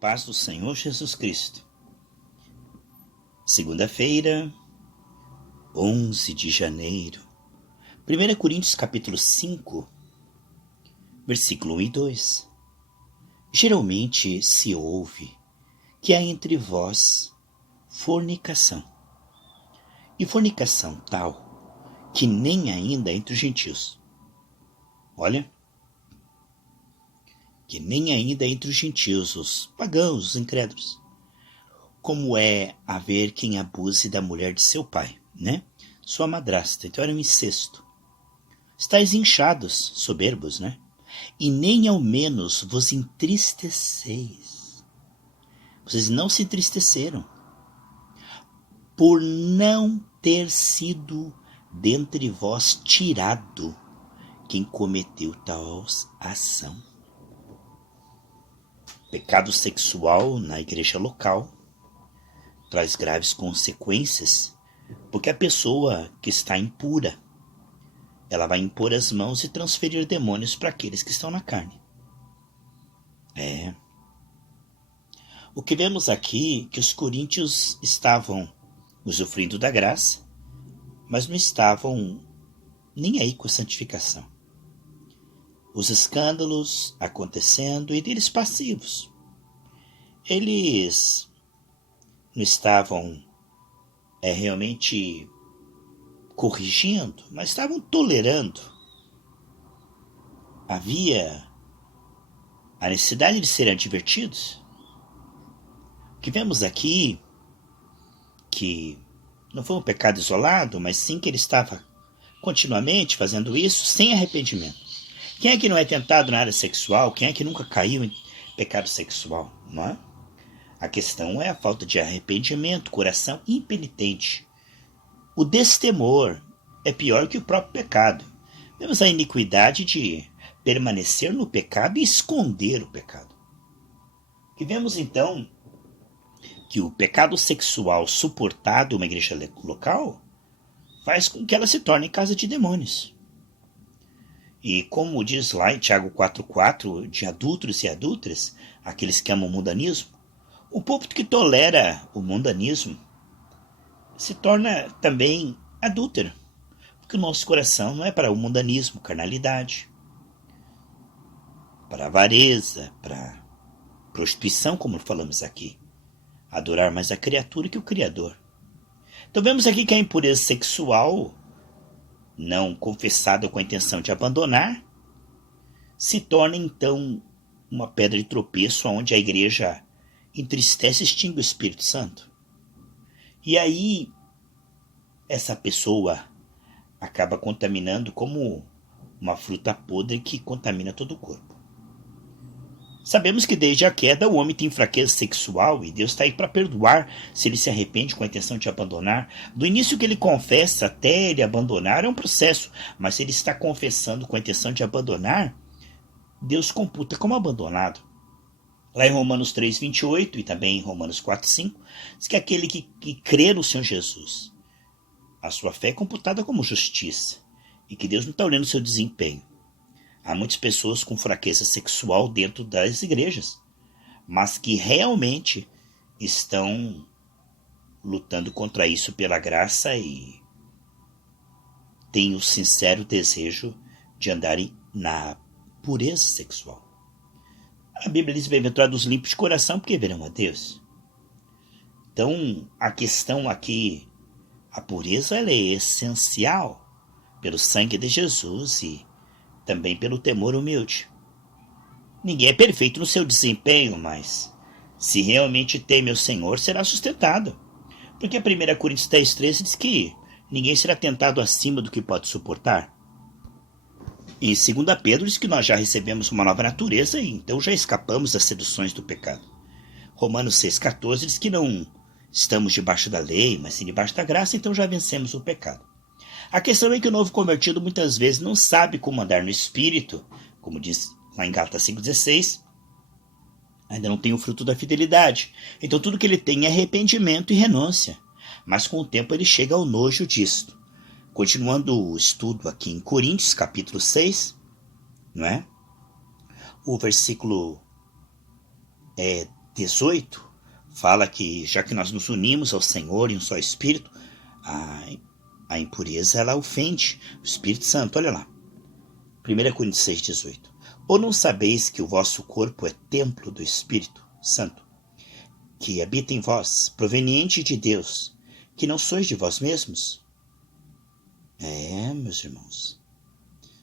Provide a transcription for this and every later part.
paz do Senhor Jesus Cristo. Segunda-feira, 11 de janeiro. 1 Coríntios capítulo 5, versículo 1 e 2. Geralmente se ouve que há entre vós fornicação. E fornicação tal que nem ainda entre os gentios. Olha, que nem ainda entre os gentios, os pagãos, os incrédulos. Como é haver quem abuse da mulher de seu pai, né? Sua madrasta. Então era um incesto. Estais inchados, soberbos, né? E nem ao menos vos entristeceis. Vocês não se entristeceram por não ter sido dentre vós tirado quem cometeu tal ação. Pecado sexual na igreja local traz graves consequências, porque a pessoa que está impura, ela vai impor as mãos e transferir demônios para aqueles que estão na carne. O que vemos aqui é que os coríntios estavam usufruindo da graça, mas não estavam nem aí com a santificação. Os escândalos acontecendo e deles passivos. Eles não estavam realmente corrigindo, mas estavam tolerando. Havia a necessidade de serem advertidos. O que vemos aqui, que não foi um pecado isolado, mas sim que ele estava continuamente fazendo isso sem arrependimento. Quem é que não é tentado na área sexual? Quem é que nunca caiu em pecado sexual? Não é? A questão é a falta de arrependimento, coração impenitente. O destemor é pior que o próprio pecado. Vemos a iniquidade de permanecer no pecado e esconder o pecado. E vemos então que o pecado sexual suportado em uma igreja local faz com que ela se torne casa de demônios. E como diz lá em Tiago 4,4, de adúlteros e adúlteras, aqueles que amam o mundanismo, o púlpito que tolera o mundanismo se torna também adúltero, porque o nosso coração não é para o mundanismo, carnalidade, para avareza, para prostituição, como falamos aqui, adorar mais a criatura que o Criador. Então vemos aqui que a impureza sexual, não confessada com a intenção de abandonar, se torna então uma pedra de tropeço onde a igreja entristece e extingue o Espírito Santo. E aí essa pessoa acaba contaminando como uma fruta podre que contamina todo o corpo. Sabemos que desde a queda o homem tem fraqueza sexual e Deus está aí para perdoar se ele se arrepende com a intenção de abandonar. Do início que ele confessa até ele abandonar é um processo, mas se ele está confessando com a intenção de abandonar, Deus computa como abandonado. Lá em Romanos 3,28 e também em Romanos 4,5, diz que aquele que crê no Senhor Jesus, a sua fé é computada como justiça e que Deus não está olhando o seu desempenho. Há muitas pessoas com fraqueza sexual dentro das igrejas, mas que realmente estão lutando contra isso pela graça e têm o sincero desejo de andarem na pureza sexual. A Bíblia diz: bem-aventurados os limpos de coração, porque verão a Deus. Então, a questão aqui, a pureza ela é essencial pelo sangue de Jesus e também pelo temor humilde. Ninguém é perfeito no seu desempenho, mas se realmente teme o Senhor, será sustentado. Porque a 1 Coríntios 10,13 diz que ninguém será tentado acima do que pode suportar. E 2 Pedro diz que nós já recebemos uma nova natureza e então já escapamos das seduções do pecado. Romanos 6,14 diz que não estamos debaixo da lei, mas sim debaixo da graça, então já vencemos o pecado. A questão é que o novo convertido muitas vezes não sabe como andar no Espírito, como diz lá em Gálatas 5,16, ainda não tem o fruto da fidelidade. Então tudo que ele tem é arrependimento e renúncia, mas com o tempo ele chega ao nojo disto. Continuando o estudo aqui em Coríntios, capítulo 6, não é? O versículo 18 fala que, já que nós nos unimos ao Senhor em um só Espírito, a impureza ela ofende o Espírito Santo. Olha lá. 1 Coríntios 6,18. Ou não sabeis que o vosso corpo é templo do Espírito Santo, que habita em vós, proveniente de Deus, que não sois de vós mesmos? Meus irmãos,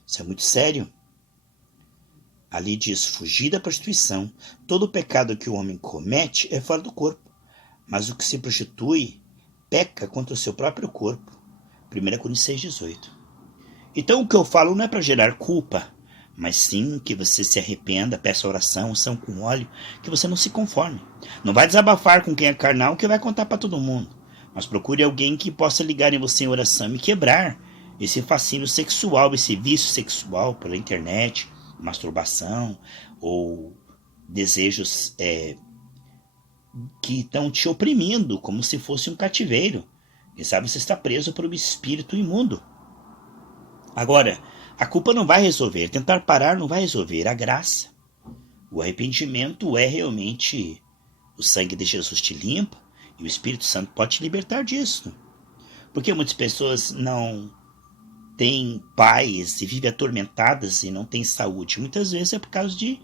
isso é muito sério. Ali diz, fugir da prostituição. Todo o pecado que o homem comete é fora do corpo, mas o que se prostitui peca contra o seu próprio corpo. 1 Coríntios 6,18. Então o que eu falo não é para gerar culpa, mas sim que você se arrependa, peça oração, unção com óleo, que você não se conforme. Não vai desabafar com quem é carnal, que vai contar para todo mundo. Mas procure alguém que possa ligar em você em oração e quebrar esse fascínio sexual, esse vício sexual pela internet, masturbação ou desejos que estão te oprimindo como se fosse um cativeiro. Quem sabe você está preso por um espírito imundo. Agora, a culpa não vai resolver, tentar parar não vai resolver, a graça. O arrependimento é realmente o sangue de Jesus te limpa e o Espírito Santo pode te libertar disso. Porque muitas pessoas não têm paz e vivem atormentadas e não têm saúde. Muitas vezes é por causa de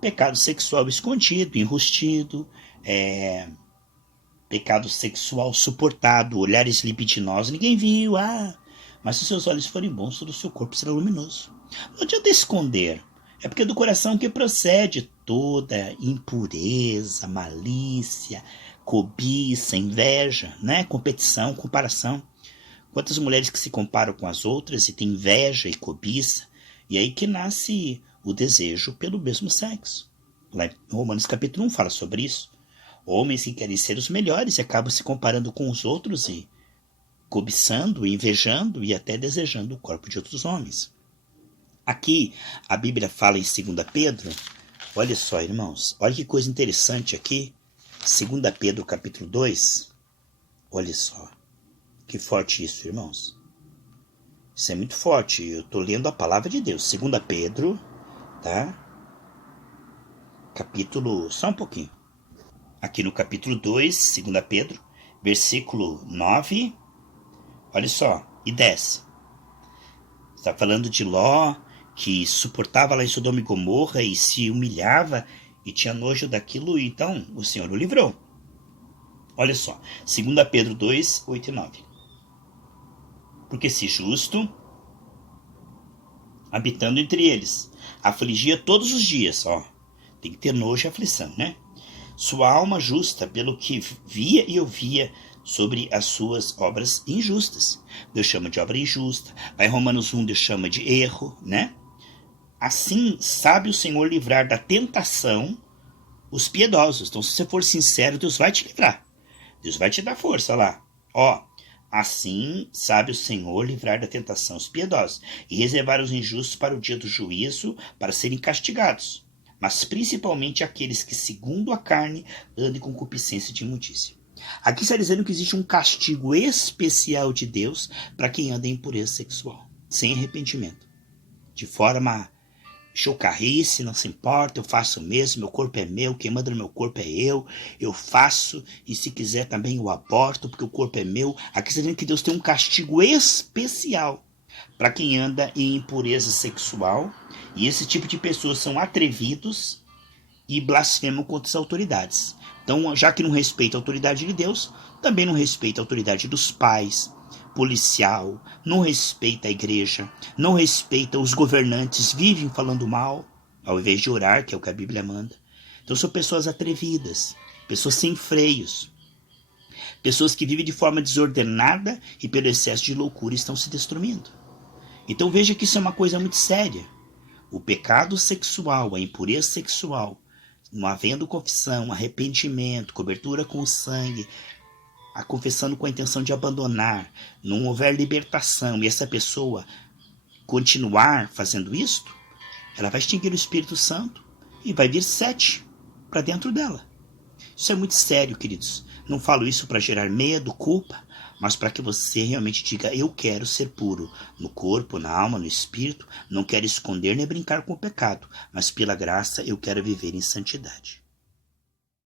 pecado sexual escondido, enrustido, pecado sexual suportado, olhares libidinosos, ninguém viu, mas se os seus olhos forem bons, todo o seu corpo será luminoso. Não adianta esconder, é porque é do coração que procede toda impureza, malícia, cobiça, inveja, competição, comparação. Quantas mulheres que se comparam com as outras e têm inveja e cobiça, e aí que nasce o desejo pelo mesmo sexo. Lá em Romanos capítulo 1 fala sobre isso. Homens que querem ser os melhores e acabam se comparando com os outros e cobiçando, invejando e até desejando o corpo de outros homens. Aqui a Bíblia fala em 2 Pedro, olha só, irmãos, olha que coisa interessante aqui, 2 Pedro capítulo 2, olha só, que forte isso, irmãos. Isso é muito forte, eu estou lendo a palavra de Deus, 2 Pedro, tá? Capítulo, só um pouquinho. Aqui no capítulo 2, 2 Pedro, versículo 9, olha só, e 10. Está falando de Ló, que suportava lá em Sodoma e Gomorra e se humilhava e tinha nojo daquilo, então o Senhor o livrou. Olha só, 2 Pedro 2, 8 e 9. Porque se justo, habitando entre eles, afligia todos os dias, tem que ter nojo e aflição, sua alma justa, pelo que via e ouvia sobre as suas obras injustas. Deus chama de obra injusta. Lá em Romanos 1, Deus chama de erro, Assim, sabe o Senhor livrar da tentação os piedosos. Então, se você for sincero, Deus vai te livrar. Deus vai te dar força lá. Assim, sabe o Senhor livrar da tentação os piedosos e reservar os injustos para o dia do juízo, para serem castigados. Mas principalmente aqueles que, segundo a carne, andem com concupiscência de imundícia. Aqui está dizendo que existe um castigo especial de Deus para quem anda em impureza sexual, sem arrependimento. De forma chocarrice, não se importa, eu faço mesmo, meu corpo é meu, quem manda no meu corpo é eu faço, e se quiser também eu aborto, porque o corpo é meu. Aqui está dizendo que Deus tem um castigo especial para quem anda em impureza sexual, e esse tipo de pessoas são atrevidos e blasfemam contra as autoridades. Então, já que não respeita a autoridade de Deus, também não respeita a autoridade dos pais, policial, não respeita a igreja, não respeita os governantes, vivem falando mal, ao invés de orar, que é o que a Bíblia manda. Então são pessoas atrevidas, pessoas sem freios, pessoas que vivem de forma desordenada e pelo excesso de loucura estão se destruindo. Então veja que isso é uma coisa muito séria. O pecado sexual, a impureza sexual, não havendo confissão, arrependimento, cobertura com o sangue, a confessando com a intenção de abandonar, não houver libertação e essa pessoa continuar fazendo isto, ela vai extinguir o Espírito Santo e vai vir 7 para dentro dela. Isso é muito sério, queridos. Não falo isso para gerar medo, culpa, mas para que você realmente diga, eu quero ser puro, no corpo, na alma, no espírito, não quero esconder nem brincar com o pecado, mas pela graça eu quero viver em santidade.